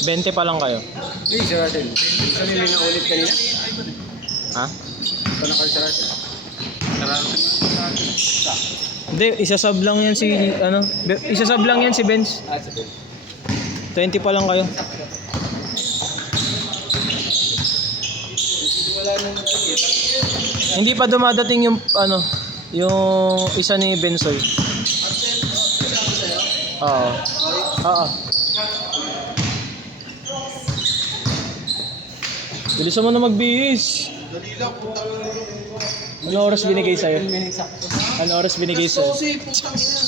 20 pa lang kayo. Hey, Sir Russell. Kanina na ulit kanina? Ha? Ito na kayo, Sir Russell. Hindi, isasab lang yan si, ano, isasab lang yan si Benz. Sabi. 20 pa lang kayo. Hindi pa dumadating yung, ano, yung isa ni Benzoy. Oo. Oo. Bilisan mo na magbihis. Ano oras binigay sa'yo? 10 minutes ako. Ano oras binigay sa'yo? Kasi putang ina.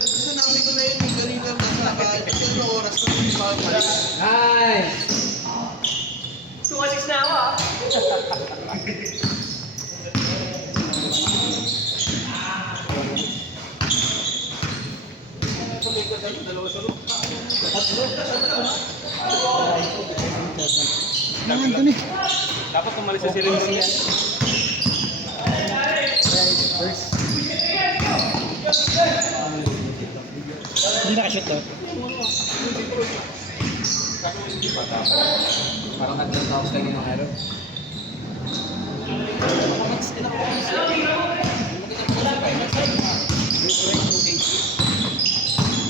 Sinabi ko na yun, galing lang nasa ano oras na yung makakalik. Hi! 2-6 na ako ah. Naman dun eh. Dapat umalis sa sila niya. Hindi nakashoot to. Parang nag-tapos lagi ng araw.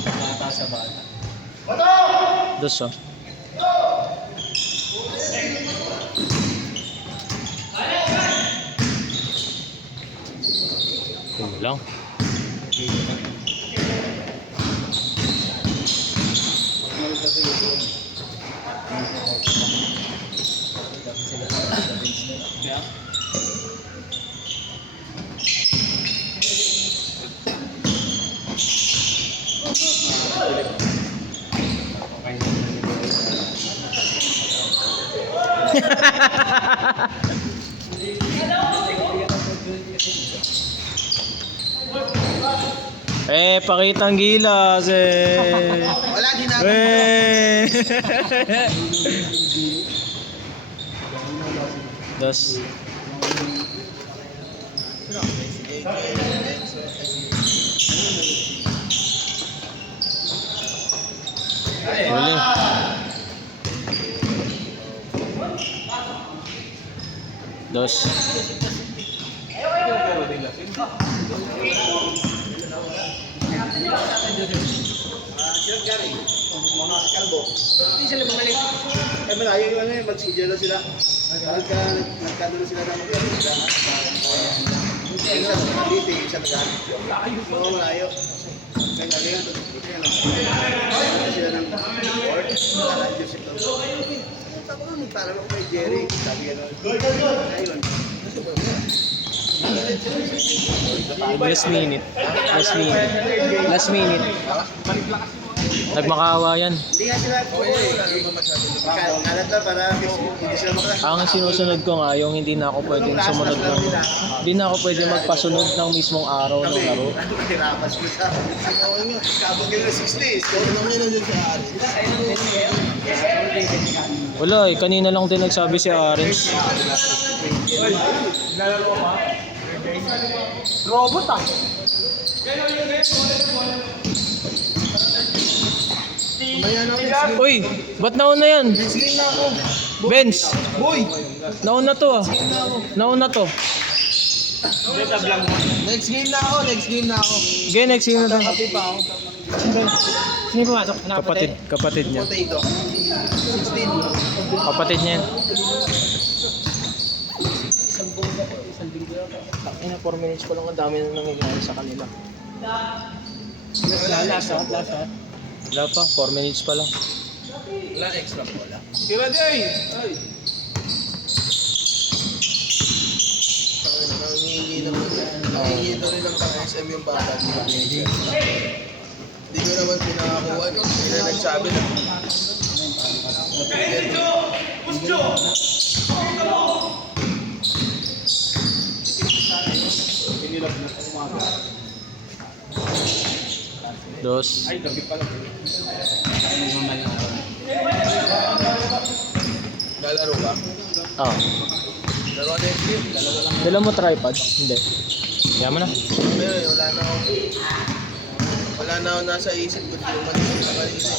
Bata sa bata. Dos oh. Yun lang. Pakitang gilas Wala, di natin. Dos. Huli. Dos. Sir Gary, mga kalbo. Hindi sila bumalik. Eh, malayo yung ano eh, mag-CJ na sila. Nagkano na sila ng isa dito, isa nag-ano. Oo, malayo. Kaya galing nga, sila ng board, Joseph lang. Sabi ko, nagtara ako kay Jerry. Sabi gano'n. Ayun. Last minute. Last minute. Last minute. Nagmakaawa yan. Hindi nga sila. Kalat na para hindi sila makalas. Ang sinusunod ko nga, yung hindi na ako pwedeng sumunod ng... Hindi na ako pwedeng magpasunod ng mismong araw ng laro. Hirapas ko sa... Kabag kayo na 60. So, ano ngayon nandiyan sa Aris? Wala eh, kanina lang din nagsabi si Arens. Robot ah! Uy, ba't nauna yan? Sige na ako. Benz, Boy! nauna to ah. Nauna to. Next game na ako, next game na ako. Okay, next game na to. Kape pa ako. Sino pumasok? Kapatid niya. Potato. 16. Kapatid niya yan. Ina, 4 minutes pa lang, ang dami na nangyayari sa kanila. Last shot. Wala pa, 4 minutes pa lang. Wala extra po, wala. Kira day! Nangihingi na rin ang SM yung bata. Hindi ko naman pinakakuha. Hindi na nagsabi na. Dos. Ay, gabi pala. Lalaro ka? Ah. Laro next game? Dala mo tripod? Hindi. Kaya mo na. Pero wala na ako nasa isip ko. Yung manisip na manisip.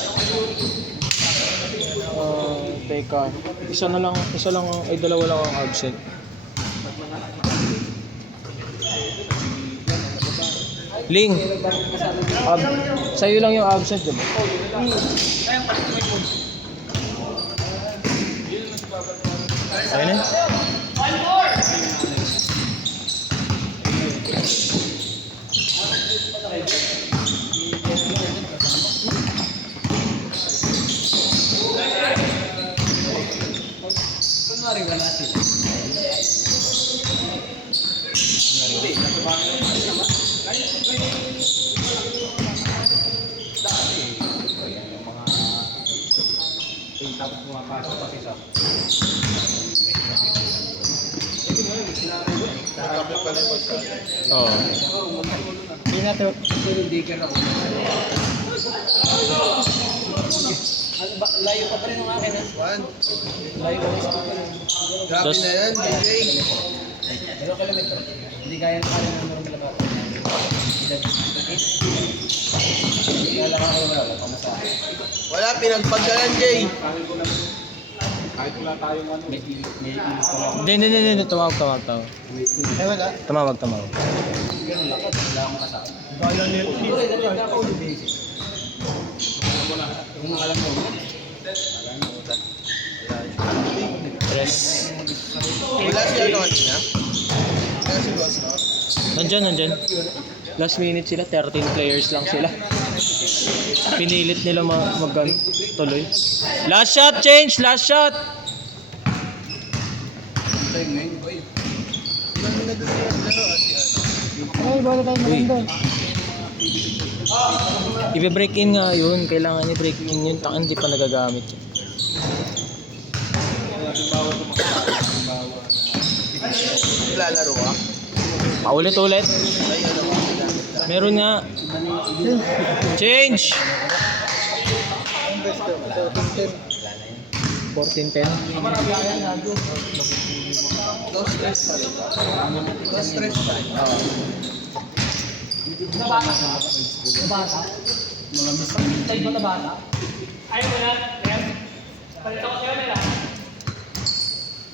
Teka. Isa lang, ay dalawa lang ang absent. Ling, sa'yo lang yung absent, diba? Ayun eh. Oo. Hindi na to. Layo pa rin ng akin. One. Layo pa rin. Grabe Dos. na yan, DJ. 0 kilometro. Hindi kaya na kaya ng 0 kilometro. Kaya lang ako wala pamasahe. Wala, pinagpagkalan, Jay. Hindi. Tumawag. Ay, wala. Tumawag. Press. Wala siya ano kanina. Wala si boss, no? Nandyan. Last minute sila, 13 players lang sila. Pinilit nila tuloy. Last shot, change! Last shot! Ay, bago tayo maganda. Ibe-break in nga yun. Kailangan i-break in yun. Hindi pa nagagamit yun. Lalaro ka? Paulit-ulit. Ay, ano ka? Meron nga. Change! 14-10. No stress pa. No stress pa. Tayo ba na bata?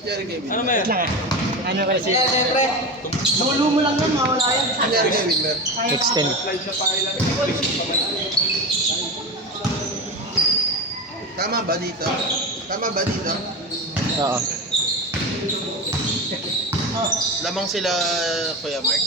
Nangyari kay Wilmer. Ano kasi? Lulo mo lang yan, mawala yan. Nangyari kay Wilmer. Extend. Tama ba dito? Oo. Lamang sila, Kuya Mark.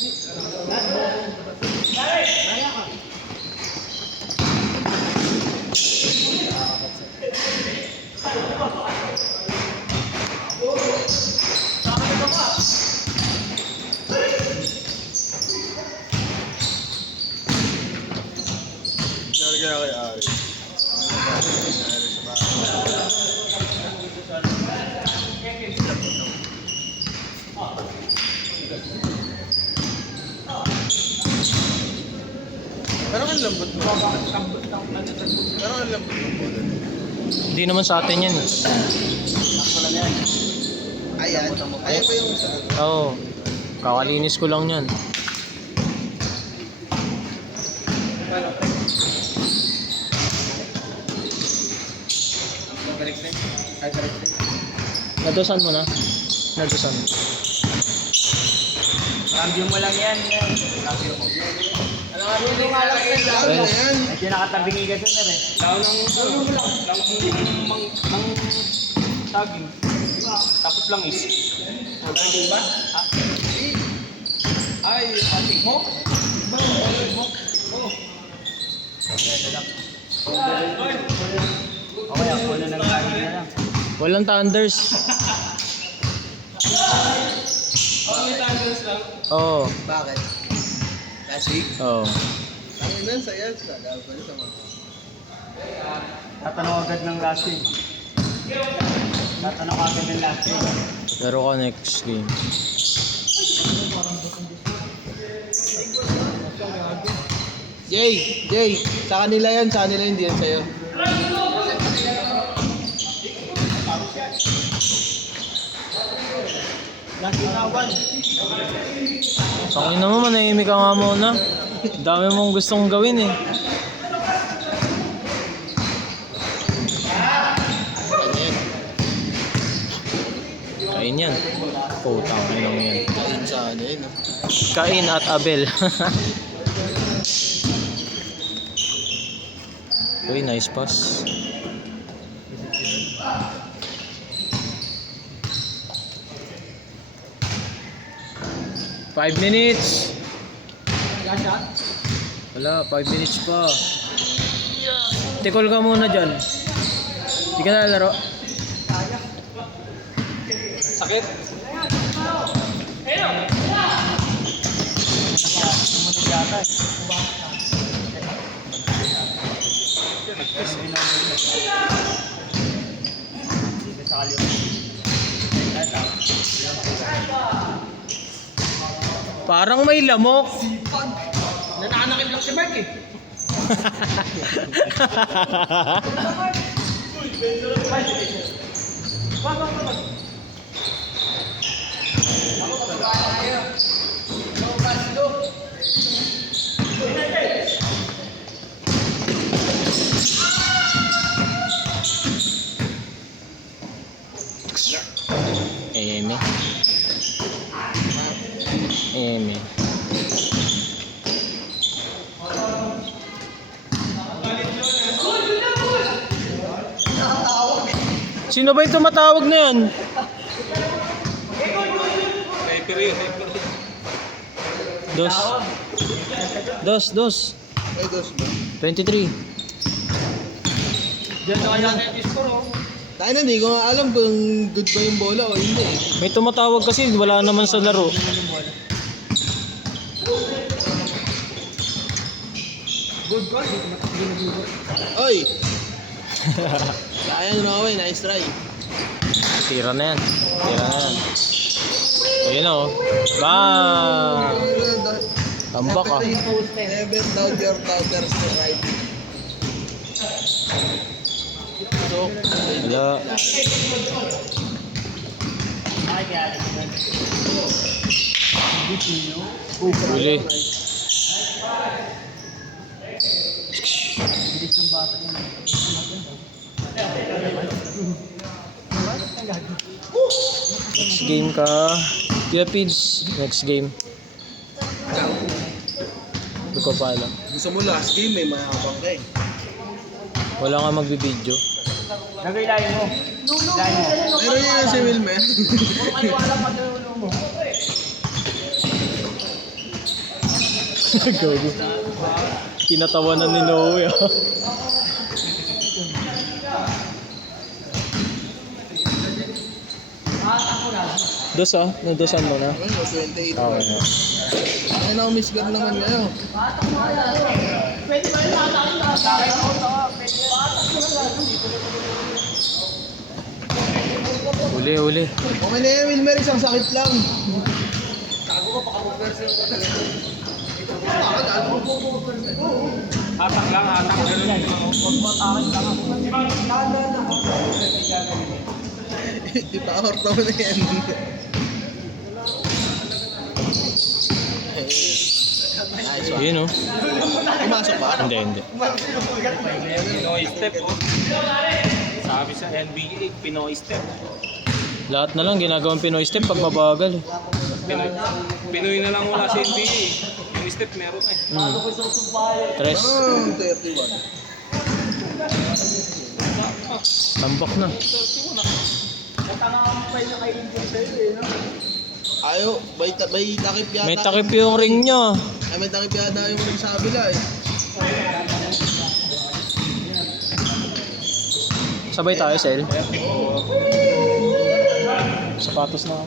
Nangyari kaya kay Ari. Nangyari sa bahay. Parang ang lambot mo. Parang ang lambot mo. Hindi naman sa atin yan. Ayan. Ayan pa yung sa Oo. Kakalinis ko lang yan. Nadusan mo na? Nadusan mo. Cambio mo lang yan. Cambio mo. Ano nga rin yung alak yan? Ano na yan? Medyo nakatabingi ka dun eh. Tao ng saging. Tapos lang is. Saging ba? Ha? Ay, atik mo? Okay, ako na ng saging na lang. Walang thunders. Only tangles lang. Oo. Bakit? Lasig? Oo. Ang inan sa yan. Sa mga. Tatanong agad ng last game. Tatanong agad ng last game. Pero ko next game. Jay, sa kanila yan, hindi yan sa'yo. Last inawan. Sakin naman, manahimik ka nga muna. Dami mong gustong gawin eh. yan. Putang inang yan. Kain sa ano yun. Kain at Abel. Uy, nice pass. Five minutes. Wala, 5 minutes pa. Tikol ka muna dyan. Hindi ka nalalaro. Sakit. Parang may lamok. Nananakit lang si Mark eh. Eme. Eme. Sino ba yung tumatawag na yan? Hyper yun, hyper. Dos. Ay, dos ba? 23. Diyan sa kanya natin score oh. Tayo na, hindi ko nga alam kung good ba yung bola o hindi. May tumatawag kasi wala naman sa laro. Good goal, dito matagin na dito. Oy! Sayang na ako, nice try. Tira na yan. Ayun o. Bang! Tambak ah. Never doubt your doubters to right. So, Wala. Huli. Next game ka. Kuya Pids. Next game. Hindi ko pa alam. gusto mo last game, may makakapang ka eh. Wala nga magbibideo. Gagawin layo mo. Layo mo. Pero yun si Wilmer. Kaliwala pa yung ulo mo. Gago. Kinatawanan ni Noe ah. Dos ah, nadosan mo na. Ano, 28. Okay na. Ay, na-miss guard naman ngayon. Pwede ba yung natakin na? Natakin ako sa Uli. Okay na yan, Wilmer, isang sakit lang. Atak lang, atak. Ipakort naman na yan. Nice one. Yun oh. Pumasok ba? Hindi. Pinoy step oh. Sabi sa NBA, Pinoy step. Lahat na lang ginagawang Pinoy step pag mabagal eh. Pinoy na lang wala sa NBA. Pinoy step meron eh. Tres. 31. Tambak na. Ayaw, may takip yata. May takip yung ring niya. Ay, may takip yata yung ring sa kabila eh. Sabay tayo, Sel. Sapatos na ako.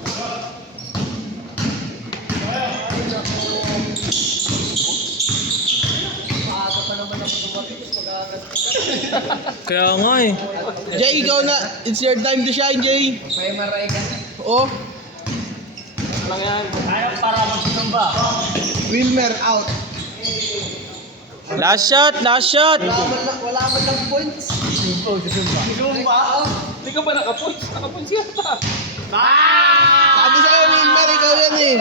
Kaya nga eh. Jay, ikaw na. It's your time to shine, Jay. May maray ka. Oh, Lang yan. Ayaw para magsumba. Wilmer out. Last shot! Wala man lang points. Sumba? Hindi ka ba nakapunch? Nakapunch yata. Sabi sa'yo, Wilmer, ikaw yan eh.